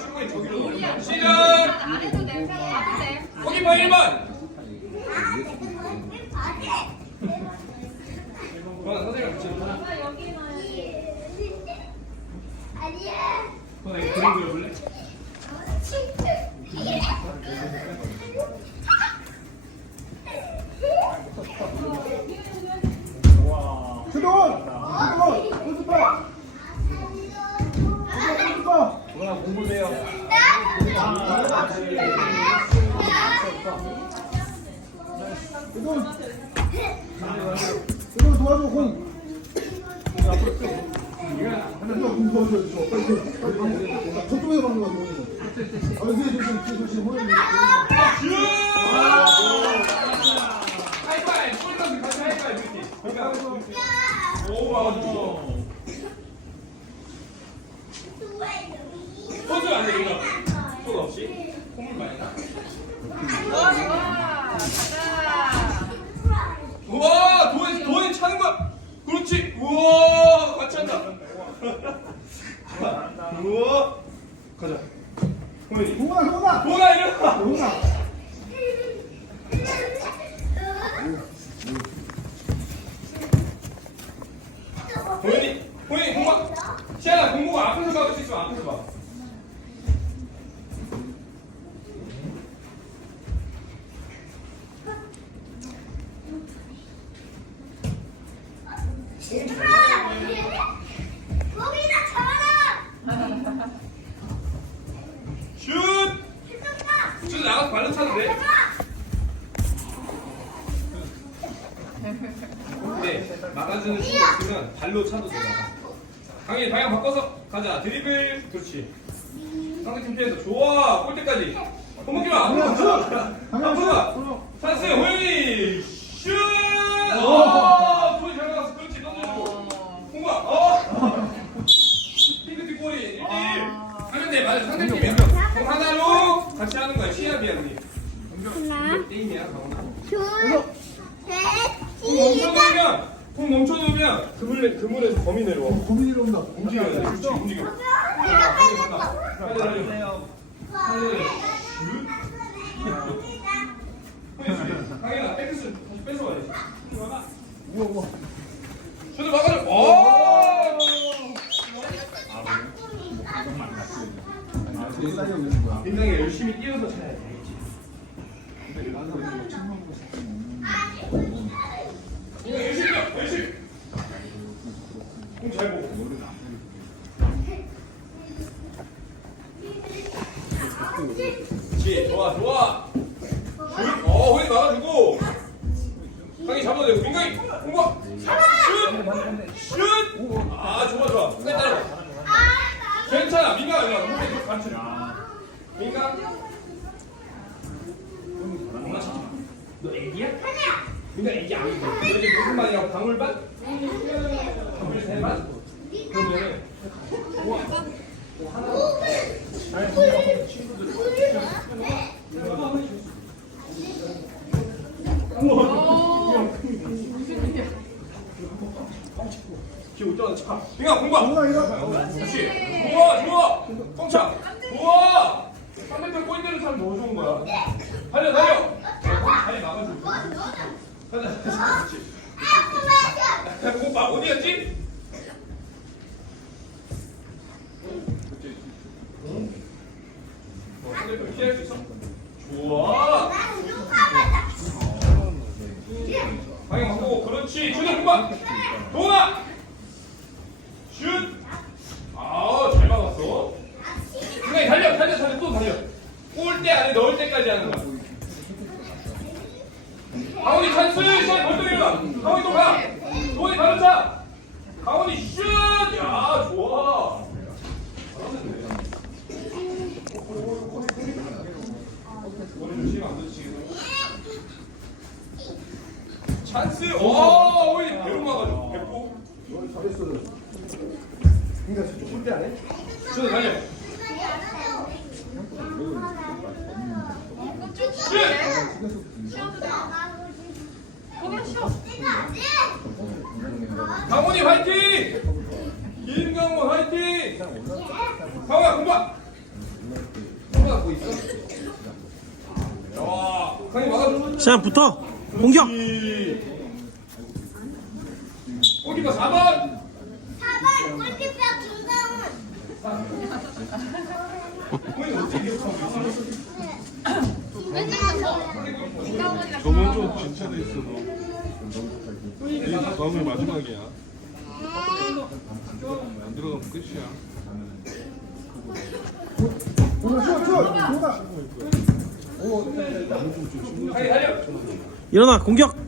충분히 저기로. 시작. 안 해도 돼. 가도 돼. 거기만 1번. 그러나 선생님 붙여. 여기. 아니야. 이거 그림 그려볼래? 공부세요. 최동원! 최동원 도와줘 공! 공 도와줘 줘 빨리 빨리 저쪽에 가는 거야 공이 아 뒤에 조심 뒤에 조심 호연이 하이파이브. 소리까지 같이 하이파이브 이렇게. 그러니까 오, 맞 우와, 도에, 도에 차는 거야. 그렇지. 우와, 같이 한다. 우와. 가자. 호연이. 동원아 동원아 도나 일어나. 동원아 호연이, 호연이 공부. 시아나 공부 앞에서 막을 수 있어. 앞에서 봐. 거기다 잡아라. 슛. 슛 나가서 발로 차도 돼. 네, 막아주는 슛 없으면 발로 차도 돼. 강희 방향 바꿔서 가자. 드리블. 그렇지. 상대팀 피해서 좋아. 골대까지. 공목기만 앞으로 가. 앞으로 가. 찬스 호연이 슛. 하나, 게임이야, 강훈아. 둘, 셋, 공 멈춰 시작. 놓으면 공 멈춰 놓으면 그물 그물에서 범이 내려와. 고민이 온다 움직여야 돼. 그렇지. 움직여. 내가 빼냈어. 빨리 달려. 빨리. 강현아, 백스 다시 뺏어 와야 돼. 우와 우와 저도 막아줘. 오! 되게 싸게 올리는 거야 굉장히 열심히 뛰어서 차야 돼. 그렇지. 좋아, 좋아. 슛. 어, 호이 막아주고. 강이 잡아도 되고. 민강이 공과. 슛. 슛. 아, 좋아, 좋아. 끝까지 따라. 괜찮아. 민강 아니야. 호이 가르쳐. 민강. 너 애기야? 민강 애기 아니고. 너 이제 무슨 반이라고? 방울반? 방울 세 반? 그러면은 우와. 기호 떠나 축하. 민강 공부. 그렇지. 좋아, 좋아. 뻥차. 좋아. 상대편 꼬인대로 차면 더 좋은 거야. 달려, 달려. 다리 막아줘. 가자. 그렇지. 오빠 어디였지? 좋아. 방향 바꾸고 그렇지. 슛을 공방. 도나. 슛. 아, 잘 막았어. 그냥 달려, 달려, 달려, 또 달려. 골대 안에 넣을 때까지 하는 거야. 강원이 찬스! 시간 벌써 일어나! 강원이 또 가! 도원이 바로 차! 강원이 슛! 야, 좋아! 잘하는데. 머리 조심 안 다치게. 찬스! 와, 오이 배로 막아줘. 배포. 잘했어 그러니까 골대 안 해? 슛 달려. 슛! 거기서 쉬어. 강원이 화이팅! 김강원 화이팅! 강원아 공부! 뭐 있어? 야, 강이 막아줘. 시간 붙어. 공격. 골키퍼 4번. 4번 골키퍼 김가훈. 공이 어떻게 이렇게 하고 있어? 저번 주 진짜 돼 있어 너. 이 다음에 마지막이야. 안 들어가면 끝이야. 일어나 공격.